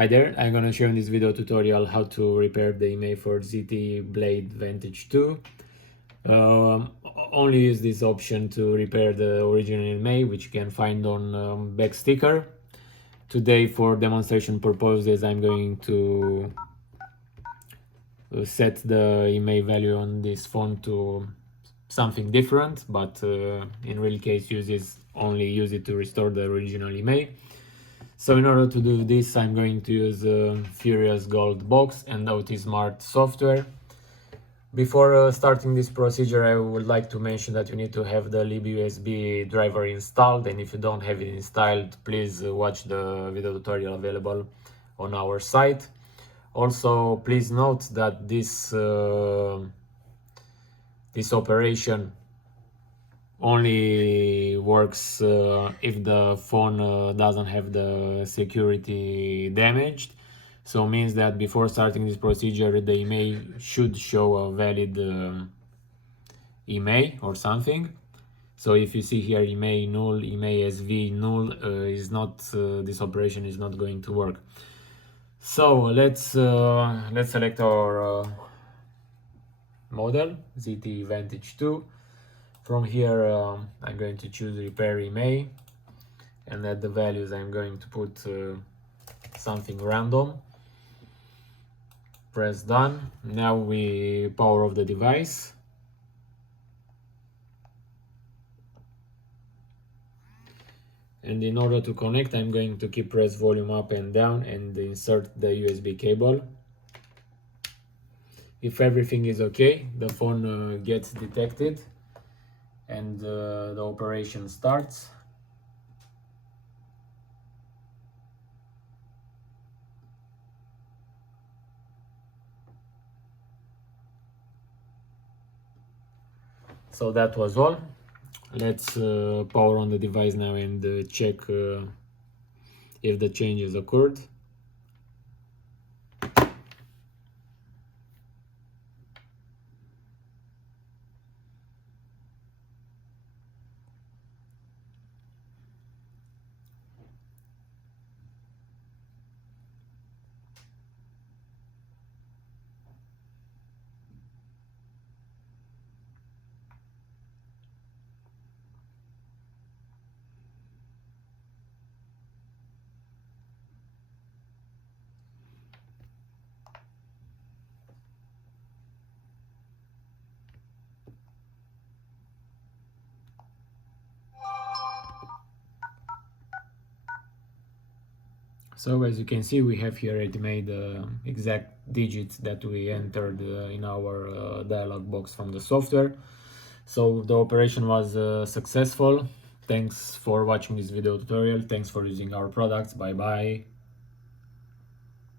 Hi there, I'm gonna show in this video tutorial how to repair the Imei for ZT Blade Vantage 2. Only use this option to repair the original Imei, which you can find on back sticker. Today, for demonstration purposes, I'm going to set the Imei value on this phone to something different, but in real case only use it to restore the original Imei. So in order to do this, I'm going to use FURIOUSGOLD box and OT Smart software. Before starting this procedure, I would like to mention that you need to have the libUSB driver installed, and if you don't have it installed, please watch the video tutorial available on our site. Also, please note that this operation only works if the phone doesn't have the security damaged. So means that before starting this procedure, the Imei should show a valid Imei or something. So if you see here Imei null, Imei SV null, this operation is not going to work. So let's select our model ZT Vantage 2. From here, I'm going to choose repair Imei, and at the values I'm going to put something random. Press done. Now we power off the device. And in order to connect, I'm going to keep press volume up and down and insert the USB cable. If everything is okay, the phone gets detected and the operation starts. So that was all. Let's power on the device now and check if the changes occurred. So as you can see, we have here already made the exact digits that we entered in our dialog box from the software. So the operation was successful. Thanks for watching this video tutorial. Thanks for using our products. Bye bye.